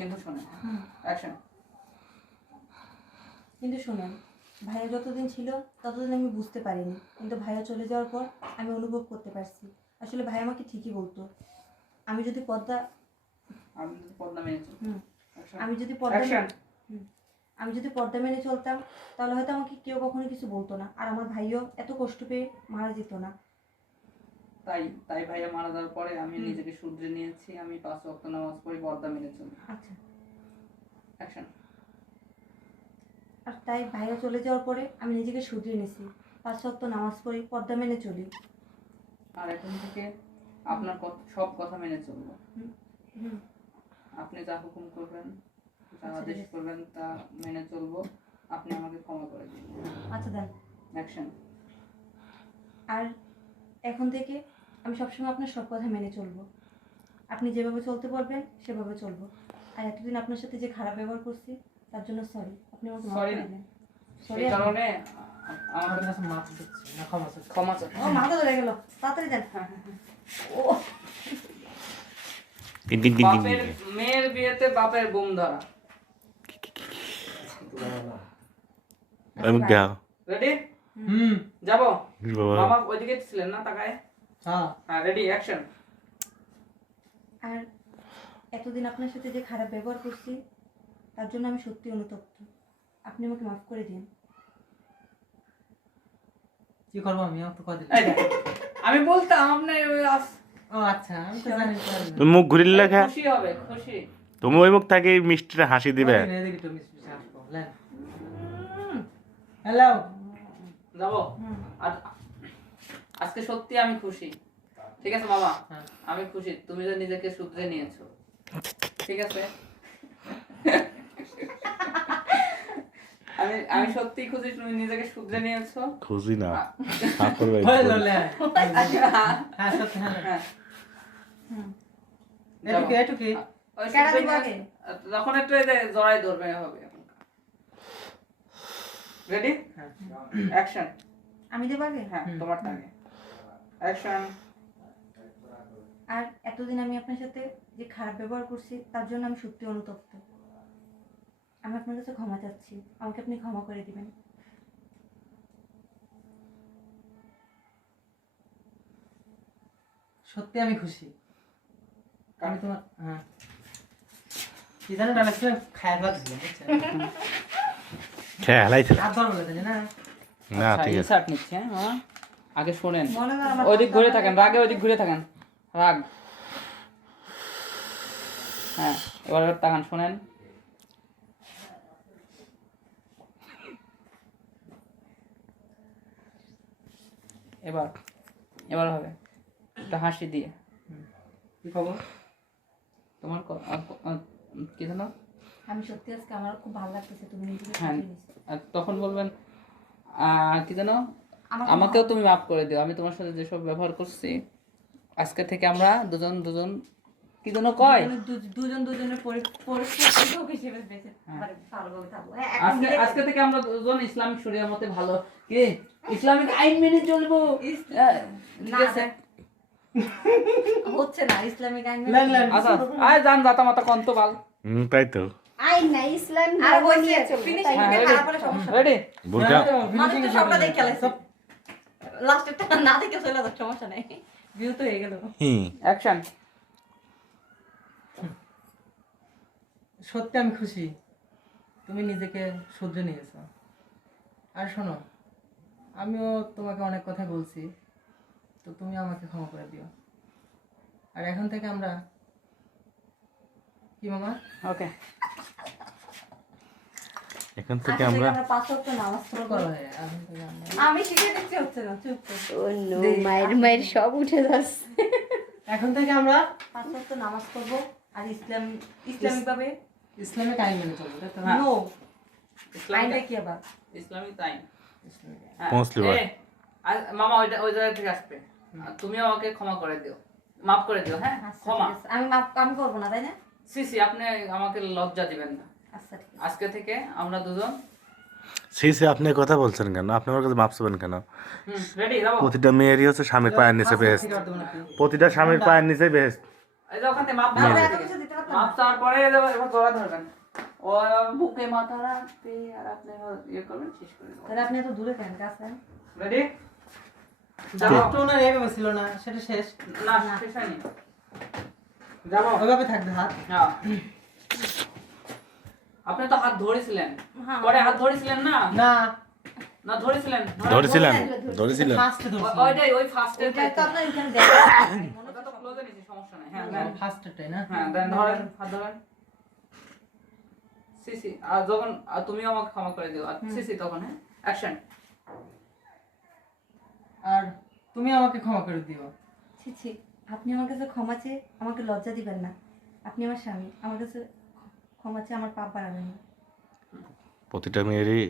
কিন্তু শোনেন। অ্যাকশন কিন্তু শুনুন ভাইয়া যতদিন ছিল ততদিন আমি বুঝতে পারিনি। কিন্তু ভাইয়া চলে যাওয়ার পর আমি অনুভব করতে পারছি। আসলে ভাই আমাকে ঠিকই বলতো আমি যদি পদ্মা আমি তো পর্দা মেনে আমি যদি. হুম, আমি যদি পর্দা মেনে চলতাম তাহলে হয়তো আমাকে কেউ কখনো কিছু বলতো না। আর আমার ভাইও এত কষ্ট পেয়ে মারা যেত না। তাই তাই ভাইয়া মারা যাওয়ার পরে আমি নিজেকে শুধরে নিয়েছি আমি পাঁচ ওয়াক্ত নামাজ পড়ি পর্দা মেনে চলি। আচ্ছা। অ্যাকশন আর তাই ভাইয়া চলে যাওয়ার পরে আমি নিজেকে শুধরিয়ে নিয়েছি পাঁচ সপ্তাহ নামাজ পড়ি পর্দা মেনে চলি। আর এখন থেকে আপনার সব কথা মেনে চলবো। আপনি যা হুকুম করবেন যা আচ্ছা, আদেশ করবেন তা মেনে চলবো। আপনি আমাকে ক্ষমা করে দিন। আচ্ছা দেন। অ্যাকশন আর এখন থেকে আমি সবসময় আপনার সব কথা মেনে চলবো। আপনি যেভাবে চলতে বলবেন সেভাবে চলবো। আর এতদিন আপনার সাথে যে খারাপ ব্যবহার করছি তার জন্য সরি আপনি আমাকে মাফ করে দেন। সরি কারণে আমার কাছে দিচ্ছি না ক্ষমা চাচ্ছি। ক্ষমা চাই ও মাথা ধরে গেল। তাড়াতাড়ি দেন ও। তিন তিন তিন তিন বাপের মেয়ের বিয়েতে বাপের বুম ধরা। আমি গা রেডি হুম। যাব? বাবা। মামা ওইদিকে ছিলেন না তাকায়? হ্যাঁ। হ্যাঁ রেডি অ্যাকশন আর এতদিন আপনার সাথে যে খারাপ ব্যবহার করছি তার জন্য আমি সত্যি অনুতপ্ত। আপনি আমাকে মাফ করে দিন। কি করব আমি? আমার তো এই আমি বলতাম আপনার ও আচ্ছা আমি তো জানি তুমি মুখ ঘুরিল লেখা। খুশি হবে খুশি। তুমি ওই মুখ থেকে মিষ্টিটা হাসি দিবে। হ্যালো যাব। আর আজকে সত্যি আমি খুশি। ঠিক আছে মামা হ্যাঁ। আমি খুশি। তুমি যে নিজেকে শুধরে নিয়েছো। ঠিক আছে? আমি আমি সত্যি খুশি তুমি নিজেকে শুধরে নিয়েছো। খুশি না। ঠাকুর ভাই হ্যাঁ সত্যি হ্যাঁ। হ্যাঁ আগে? তখন একটু যে জড়াই ধরবে হবে রেডি হ্যাঁ। অ্যাকশন আমি দেবো আগে? হ্যাঁ তোমার টাকে অ্যাকশন আর এতদিন আমি আপনার সাথে যে খারাপ ব্যবহার করছি তার জন্য আমি সত্যি অনুতপ্ত। আমি আপনার কাছে ক্ষমা চাচ্ছি। আমাকে আপনি ক্ষমা করে দিবেন। সত্যি আমি খুশি। আমি তোমার হ্যাঁ। কি জানো ডালা ছিল খায়া ফেলা দিছিলাম বুঝছ? খেয়ে হেলাইছিল হাত ধরবো না না আচ্ছা, ঠিক আছে। ইনসার্ট নিচ্ছি হ্যাঁ? আগে শোনেন। ওইদিক ঘুরে থাকেন রাগে ওইদিক ঘুরে থাকেন। রাগ। হ্যাঁ এবার তাকান শোনেন। এবার এবার হবে। একটা হাসি দিয়ে। কি খবর? তোমার ক- জানো আমি সত্যি আজকে আমার খুব ভালো লাগতেছে তুমি হ্যাঁ। তখন বলবেন আহ, কি জানো আমাকেও তুমি মাফ করে দিও। আমি তোমার সাথে যেসব ব্যবহার করছি আজকে থেকে আমরা দুজন দুজন কি যেন কয়? দুজন দুজনের মানে হ্যাঁ। এখন আজকে আজকে থেকে আমরা দুজন ইসলামিক শরিয়ার মতে ভালো। কি? ইসলামিক আইন মেনে চলবো? হ্যাঁ, ঠিক না, আছে হচ্ছে না ইসলামিক আইন লেন আচ্ছা আয় জান জাতা মাতা কন্ত বাল। হুম তাই তো। আইন না ইসলাম আর চলবে, ফিনিশ? হ্যাঁ, সমস্যা রেডি বুঝা। মানুষ তো সবটা দেখে খেলাইছে। লাস্টেরটা না দেখে চলে যাক সমস্যা নেই। ভিউ তো হয়ে গেল। অ্যাকশন সত্যি আমি খুশি। তুমি নিজেকে শুধরে নিয়েছো আর শোনো আমিও তোমাকে অনেক কথা বলছি তো তুমি আমাকে ক্ষমা করে দিও। আর এখন থেকে আমরা কি মামা? ওকে এখন থেকে আমরা আমরা পাঁচ নামাজ করো হে, এখন থেকে আমরা আমি শিখে দেখতে হচ্ছে না চুপ করে ও নো মায়ের মায়ের সব উঠে যাচ্ছে। এখন থেকে আমরা পাঁচ ওয়াক্ত নামাজ পড়ব আর ইসলাম ইসলামিক ভাবে ইসলামিক আইন মেনে চলবো তাই তো। নো ইসলামিক আইনটা কি আবার? ইসলামিক আইন। হ্যাঁ। আর- মামা ওই ওই জায়গা থেকে আসবে। আর তুমিও আমাকে ক্ষমা করে দিও। মাফ করে দিও হ্যাঁ আচ্ছা, ক্ষমা। আমি মাপ আমি করব না তাই না? সি সি আপনি আমাকে লজ্জা দিবেন না। আচ্ছা ঠিক আজকে থেকে আমরা দুজন সেই সে আপনি কথা বলছেন কেন? আপনি আমার কাছে মাপ চাবেন কেন? প্রতিটা মেয়েরই হচ্ছে স্বামীর পায়ের নিচে নাকি? প্রতিটা স্বামীর পায়ের নিচে এবার ইয়ে সেটা শেষ। না শেষ হয়নি। যাব। ওইভাবে থাকবে হাত। আপনি তো হাত ধরেছিলেন। হ্যাঁ। পরে হাত ধরেছিলেন না? না। না ধরেছিলেন। ধরেছিলেন। ধরেছিলেন। ফার্স্টে ওই- ধরছি ওইটাই ওই ফার্স্টে তো আপনার এখানে দেখা ওটা তো ক্লোজে নিছি সমস্যা নাই। হ্যাঁ ফার্স্টটাই না? হ্যাঁ দেন ধরেন। হাত ধরেন। সিসি আর যখন আর আমাকে ক্ষমা করে দিও। আর সিসি তখন হ্যাঁ? অ্যাকশন আর তুমি আমাকে ক্ষমা করে দিও। ছি ছি আপনি আমার কাছে ক্ষমা চেয়ে আমাকে লজ্জা দিবেন না। আপনি আমার স্বামী আমার কাছে ক্ষমা চেয়ে আমার পাপ বাড়াবেন না। প্রতিটা মেয়েরই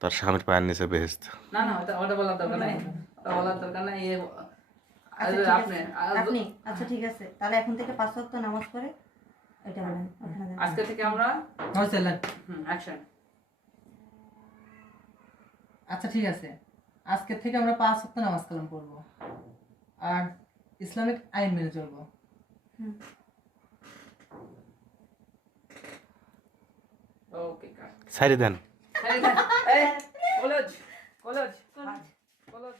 তার স্বামীর পায়ের নিচে বেহেস্ত। না না ওটা ওটা বলার দরকার নাই। ওটা বলার দরকার নাই। এ আচ্ছা আপনি আপনি আচ্ছা ঠিক আছে। তাহলে এখন থেকে পাঁচ ওয়াক্ত নামাজ পড়ে এটা বলেন। আজকে থেকে আমরা অ্যাকশন আচ্ছা ঠিক আছে। আজকে থেকে আমরা পাঁচ সপ্তাহ নামাজ কালাম করব আর ইসলামিক আইন মেনে চলবো। সারি দেন কলেজ কলেজ কলেজ